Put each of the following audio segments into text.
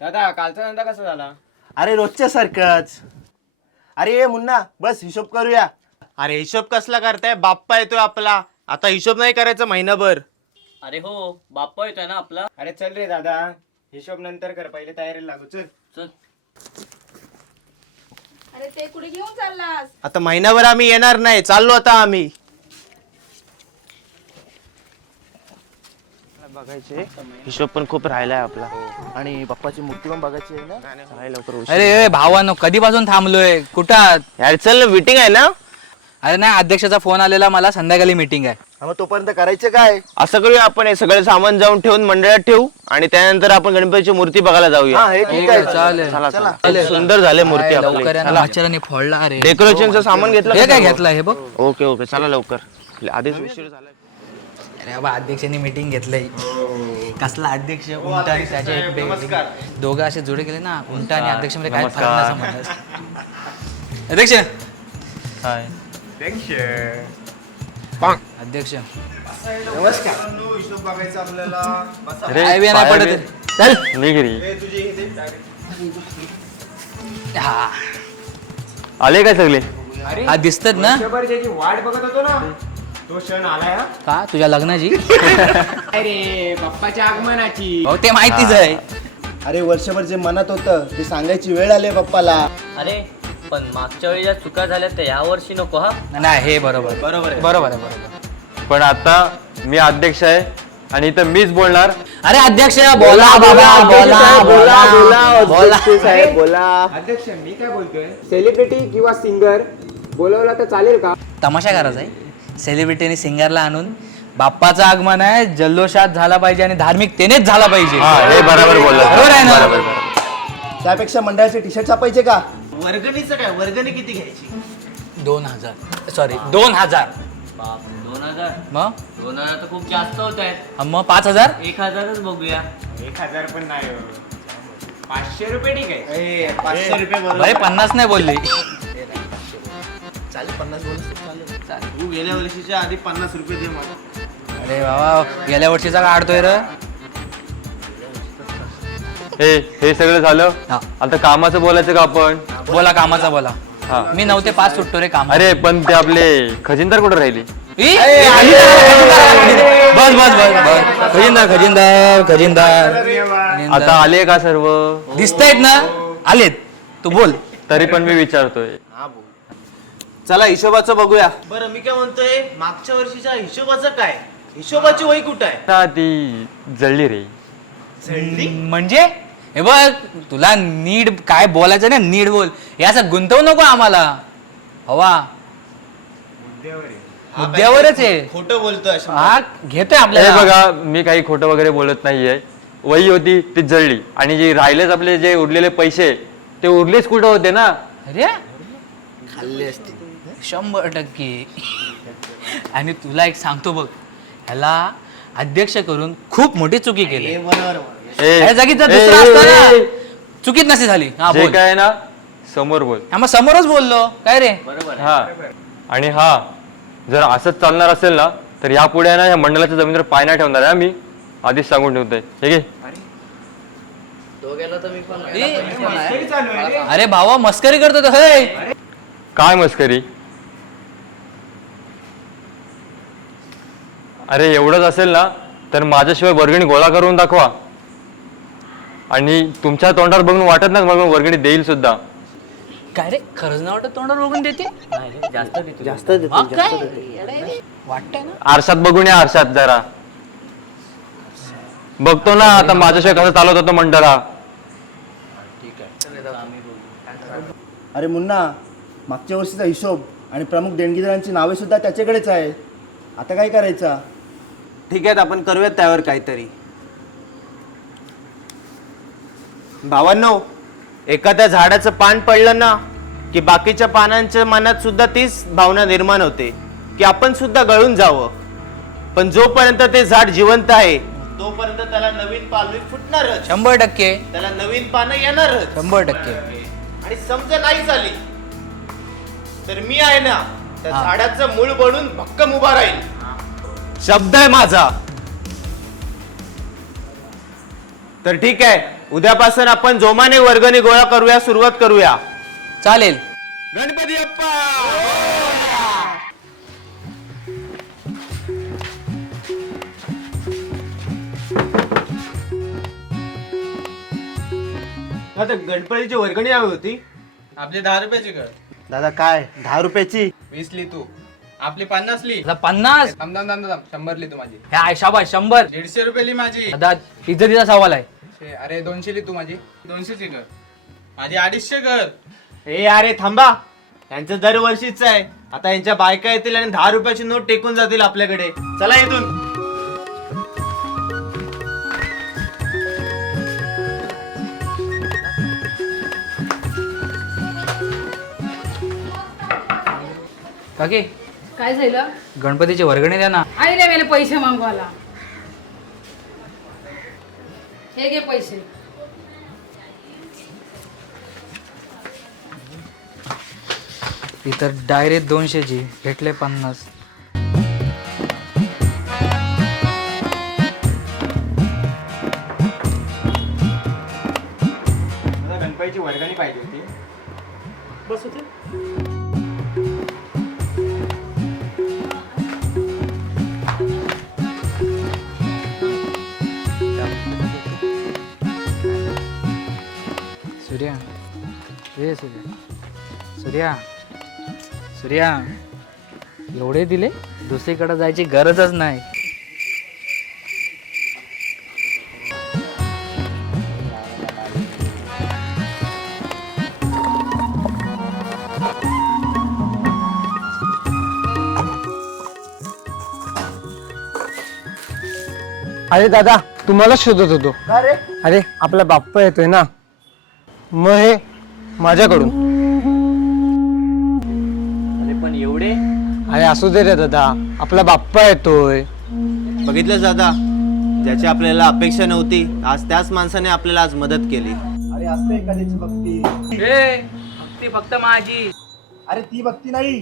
दादा कालचा धंदा कसा झाला? अरे रोजच्या सारखंच. अरे मुन्ना बस हिशोब करूया. अरे हिशोब कसला करताय? बाप्पा येतोय आपला. आता हिशोब नाही करायचा महिनाभर. अरे हो, बाप्पा येतोय ना आपला. अरे चल रे दादा, हिशोब नंतर कर, पहिले तयारीला लागू. चल चल. अरे ते कुठे घेऊन चाललास? आता महिनाभर आम्ही येणार नाही, चाललो आता आम्ही. बघायचे हिशोब पण खूप राहिलाय आपला. आणि बाप्पाची मूर्ती पण बघायची आहे ना. काय लवकर अरे भावानो कधीपासून थांबलोय कुठं? यार चल, मीटिंग आहे ना. अरे नाही, अध्यक्षाचा फोन आलेला मला, संध्याकाळी मीटिंग आहे. मग तोपर्यंत करायचं काय? असं करूया, आपण हे सगळं सामान जाऊन ठेवून मंडळात ठेवू आणि त्यानंतर आपण गणपतीची मूर्ती बघायला जाऊया. हा हे ठीक आहे. चालेल. चला चला. सुंदर झाले मूर्ती लवकर आपली. या ना, आचार्याने फोडला. अरे डेकोरेशनचं सामान घेतलं हे का काय सर्व? घेतलं हे बघ. ओके ओके, चला लवकर, आधीच उशीर झाला. अरे बाबा, अध्यक्षांनी मीटिंग घेतलंय. कसला अध्यक्ष? उंटा आणि त्याचे दोघं असे जोडे गेले ना, उंटा आणि अध्यक्ष मध्ये काय फरक नाही समजत. अध्यक्ष अध्यक्ष नमस्कार. हिशोब बघायचा आपल्याला. काय बी नाही पडत. चल निघरी. हा आले काय सगळे? हा दिसतात ना. वर्षभर ज्याची वाट बघत होतो ना, तो क्षण आलाय हा. का तुझ्या लग्नाची? अरे बाप्पाच्या आगमनाची. हो ते माहितीच आहे. अरे वर्षभर जे मनात होतं ते सांगायची वेळ आली बाप्पाला. अरे पण मागच्या वेळी ज्या चुका झाल्या त्या या वर्षी नको हा. नाही हे बरोबर बरोबर आहे बरोबर. पण आता मी अध्यक्ष आहे आणि इथं मीच बोलणार. अरे अध्यक्ष बोला बाबा, बोला बोला बोला. साहेब बोला. अध्यक्ष मी काय बोलतोय, सेलिब्रिटी किंवा सिंगर बोलवला तर चालेल का? तमाशा करायचा आहे. सेलिब्रिटीने सिंगरला आणून बाप्पाचं आगमन आहे, जल्लोषात झाला पाहिजे आणि धार्मिकतेनेच झाला पाहिजे. हे बरोबर बोलला. बरोबर आहे ना? त्यापेक्षा मंडळाचे टी शर्ट छापायचे का? वर्गणीचं काय? वर्गणी किती घ्यायची? 2000 सॉरी 2000. बाप, 2000. मग 2000 तर खूप जास्त होत आहेत. मग 5000. 1000च बघूया. 1000 पण नाही हो. 500 रुपये ठीक आहे. 500 रुपये बरोबर. भाई 50 नाही बोलली. चालेल 50 बोल. तू गेल्या वर्षीच्या आधी 50 रुपये दे मला. अरे बाबा, गेल्या वर्षीचा काढतोय रे. हे सगळं झालं. हा. आता कामाचं बोलायचं का आपण? बोला कामाचा बोला. हा. मी 9 ते 5 सुटतो रे काम. अरे पण ते आपले खजिनदार कुठे राहिली? बस बस बस बस. खजिनदार खजिनदार खजिनदार आता आले का सर्व? दिसतायत ना? आलेत. तू बोल. तरी पण मी विचारतोय. चला हिशोबाचं बघूया. बरं मी काय म्हणतोय, मागच्या वर्षीच्या हिशोबाचं काय? हिशोबाची वही कुठं आहे? आता ती जळली रे. म्हणजे हे बघ, तुला नीट काय बोलायचं ना, नीट बोल. हे असं गुंतवू नको आम्हाला. हवा मुद्द्यावरच आहे. खोटं बोलतोय. हा घेतोय हे आपल्याला. बघा, मी काही खोटं वगैरे बोलत नाहीये. वही होती ती जळली आणि जे राहिलेच आपले जे उरलेले पैसे ते उरलेच कुठं होते ना. अरे खाल्ले असते 100%. आणि तुला एक सांगतो बघ, ह्याला अध्यक्ष करून खूप मोठी चुकी केली. ह्या जागी जर दुसरा असता ना, चुकीत नसती झाली. हा जे बोल. काय ना समोर बोल. हा मग समोरच बोललो काय रे. बरोबर आहे. हा. आणि हा जर असंच चालणार असेल ना, तर यापुढे ना या मंडळाच्या जमिनीवर पाय नाही ठेवणार आहे मी आधीच सांगून ठेवतोय. ठीक आहे? तो गेला तर मी पण. अरे भावा, मस्करी करतो तो. हे काय मस्करी? अरे एवढंच असेल ना तर माझ्याशिवाय वर्गणी गोळा करून दाखवा. आणि तुमच्या तोंडावर बघून वाटत नाही मग वर्गणी देईल सुद्धा. काय रे, खरंच ना वाटत तोंडावर बघून देते? नाही रे, जास्त देतो. जास्त मग काय वाटतंय ना. आरशात बघून या, आरशात जरा बघतो ना आता माझ्याशिवाय कसं चालवत होतं मंडळा. अरे मुन्ना, मागच्या वर्षीचा हिशोब आणि प्रमुख देणगीदारांची नावे सुद्धा त्याच्याकडेच आहे. आता काय करायचं? ठीक आहे, आपण करूयात त्यावर काहीतरी. भावांनो, एखाद्या झाडाचं पान पडलं ना की बाकीच्या पानांच्या मनात सुद्धा तीच भावना निर्माण होते की आपण सुद्धा गळून जावं. पण जोपर्यंत ते झाड जिवंत आहे तोपर्यंत त्याला नवीन पालवी फुटणारच, 100%. त्याला नवीन पानं येणारच. 100%. आणि समजा नाही झाली तर मी आहे ना त्या झाडाचं मूळ बनून भक्कम उभा राहील. शब्द आहे माझा. तर ठीक आहे, उद्यापासून आपण जोमाने वर्गणी गोळा करूया, सुरुवात करूया. चालेल. गणपती बाप्पा. आता गणपतीची वर्गणी हवी होती. आपली 10 रुपयाची कर. दादा काय 10 रुपयाची? 20 ली तू, आपली 50 ली. दादा 50. थांब थांब थांब थांब, 100 ली तू माझी. ह्या शाबास 100. 150 रुपये ली माझी. दादा इज्जतीचा सवाल आहे. अरे 200 ली तू माझी. 200 ची कर. माझी 250 कर. ए अरे थांबा, यांचं दरवर्षीच आहे. आता यांच्या बायका येतील आणि 10 रुपयाची नोट टेकून जातील आपल्याकडे. चला इथून. काकी काय झालं? गणपतीची वर्गणी द्या ना. आईने मेले पैसे मागवायला. हे घे पैसे. इतर डायरेक्ट 200ची भेटले 50. गणपतीची वर्गणी पाहिजे होती. सूर्या, ए सूर्या, सूर्या, सूर्या, एवढे दिले, दुसरीकडे जायची गरजच नाही. अरे दादा, तुम्हाला शोधत होतो. अरे अरे आपला बाप्पा येतोय ना, मग हे माझ्याकडून. अरे पण एवढे अरे असू दे रे दादा, आपला बाप्पा येतोय. बघितलं दादा, ज्याची आपल्याला अपेक्षा नव्हती, आज त्याच माणसाने आपल्याला आज मदत केली. अरे असते एखाद्याची भक्ती. भक्ती फक्त माझी. अरे ती भक्ती नाही,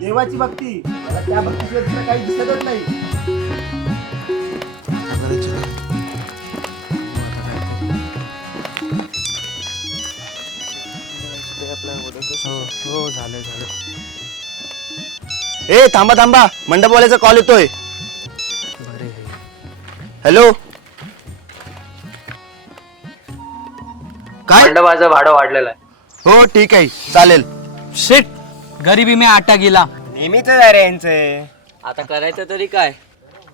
देवाची भक्ती. मला त्या भक्तीशिवाय दुसरं काही दिसतच नाही. हो झालं झालं. ए थांबा थांबा, मंडपवाल्याचा कॉल येतोय. बरे. हॅलो. काय? मंडपाचं भाडं वाढलेलं आहे. हो ठीक आहे, चालेल. शिट, गरिबी में आटा गेला. नेहमीच आहे रे यांचे. आता करायचं तरी काय?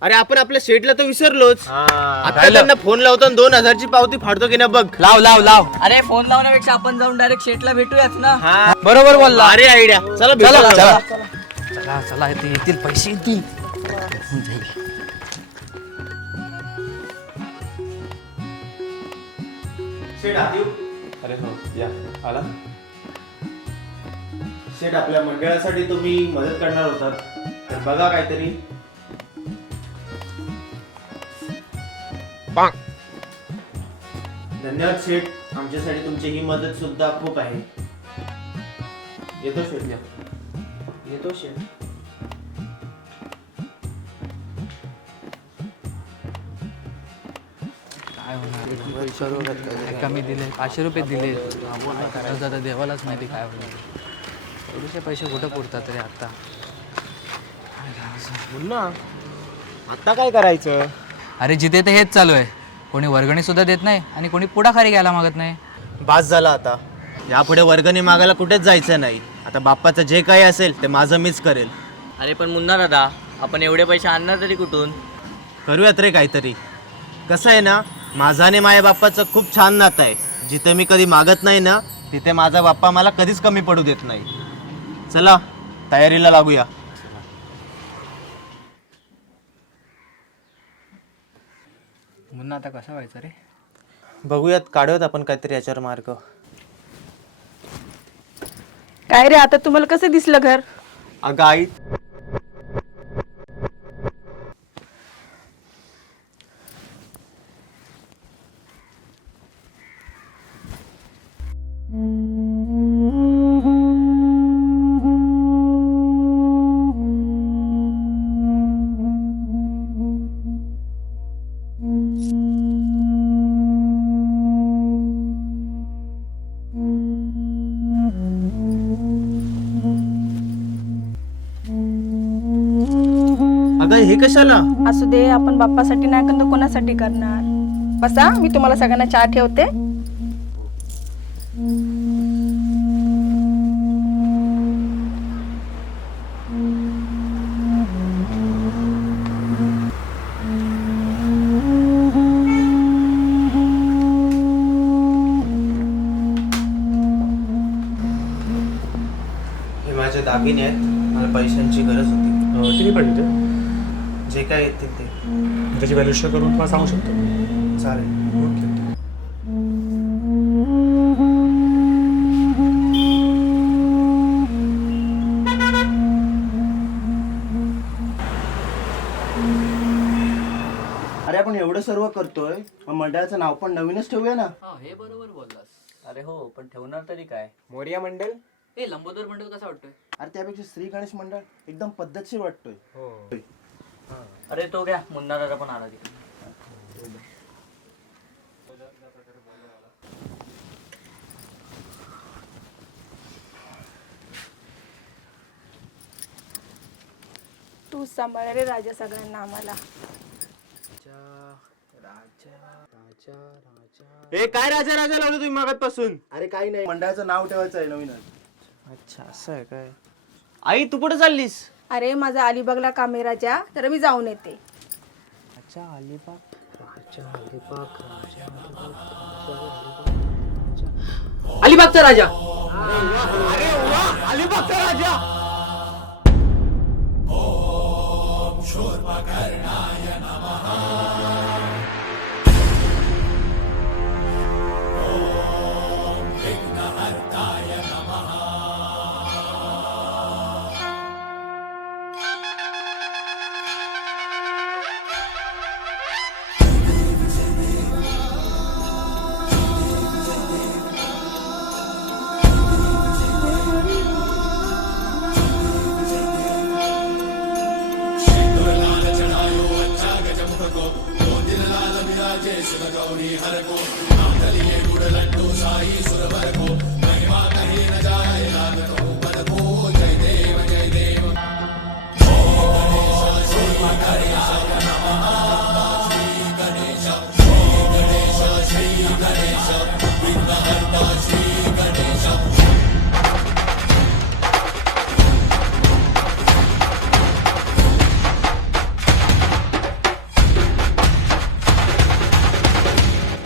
अरे आपण आपल्या शेटला तर विसरलोच. आता त्यांना फोन लावतो आणि 2000ची पावती फाडतो की ना बघ. लाव लाव लाव. अरे फोन लावण्यापेक्षा आपण जाऊन डायरेक्ट शेटला भेटूयाच ना. बरोबर बोलला. अरे आयडिया. चला भेटू चला आता. चला चला चला, येतील पैसे येतील. शेट आत येऊ. अरे हो या आला. शेट आपल्या मंडळासाठी तुम्ही मदत करणार होतात, तर बघा काहीतरी. धन्यवाद शेठ, आमच्यासाठी तुमची ही मदत सुद्धा खूप आहे. येतो शेठ. येतो शेठ. काय होणार? कमी दिले, 500 रुपये दिले. आता देवालाच माहिती काय होणार. थोडेसे पैसे कुठं पुरतात रे आता. मुन्ना, आता काय करायचं? अरे जिथे ते हेच चालू आहे. कोणी वर्गणी सुद्धा देत नाही आणि कोणी पुढाखारी घ्यायला मागत नाही. बास झाला आता. यापुढे वर्गणी मागायला कुठेच जायचं नाही. आता बाप्पाचं जे काही असेल ते माझं मीच करेल. अरे पण मुन्ना दादा, आपण एवढे पैसे आणणार तरी कुठून? करूयात रे काहीतरी. कसं आहे ना, माझा आणि माझ्या बाप्पाचं खूप छान नातं आहे. जिथे मी कधी मागत नाही ना, तिथे माझा बाप्पा मला कधीच कमी पडू देत नाही. चला तयारीला लागूया. मुन्ना आता कसं व्हायचं रे? बघूयात, काढूयात आपण काहीतरी याच्यावर मार्ग. काय रे, आता तुम्हाला कसं दिसलं घर? अगं आई, कशाला? असू दे, आपण बाप्पासाठी नाही तर कोणासाठी करणार. बसा, मी तुम्हाला सगळ्यांना चहा ठेवते. हे माझे दागिने आहेत, मला पैशांची गरज होती. किती पाहिजे जे काय येतील ते. त्याची व्हॅल्युएशन करून तुम्हाला सांगू शकतो. चालेल. अरे आपण एवढं सर्व करतोय मग मंडळाचं नाव पण नवीनच ठेवूया ना. हे बरोबर बोललास. अरे हो, पण ठेवणार तरी काय? मोरिया मंडल. हे लंबोदर मंडळ कसं वाटतोय? अरे त्यापेक्षा श्री गणेश मंडळ एकदम पद्धतशीर वाटतोय. अरे तो घ्या, मुन्ना दादा पण आला तिकडे. तू सांभाळ रे राजा सगळ्यांना आम्हाला. हे काय राजा राजा लावलं तुम्ही मागतपासून? अरे काही नाही, मंडळाचं नाव ठेवायचं आहे नवीनच. अच्छा, असं आहे काय? आई तू कुठे चाललीस? अरे माझा अलिबागला काम आहे राजा, तर मी जाऊन येते. अच्छा, अलिबाग. अलिबागचा राजा. अलिबागचा राजा.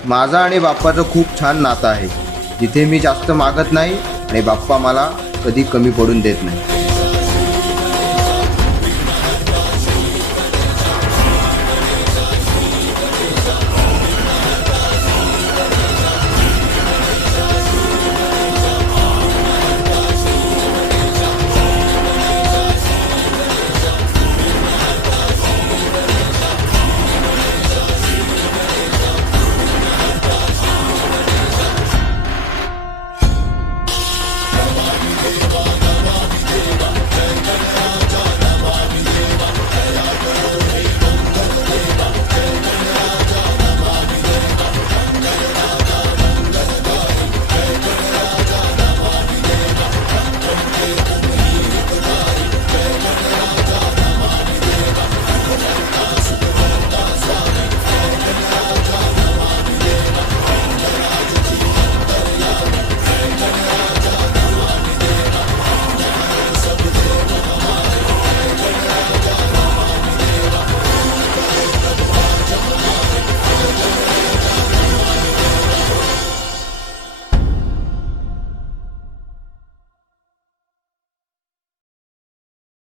माझा आणि बाप्पाचं खूप छान नातं आहे, जिथे मी जास्त मागत नाही आणि बाप्पा मला कधी कमी पडून देत नाही.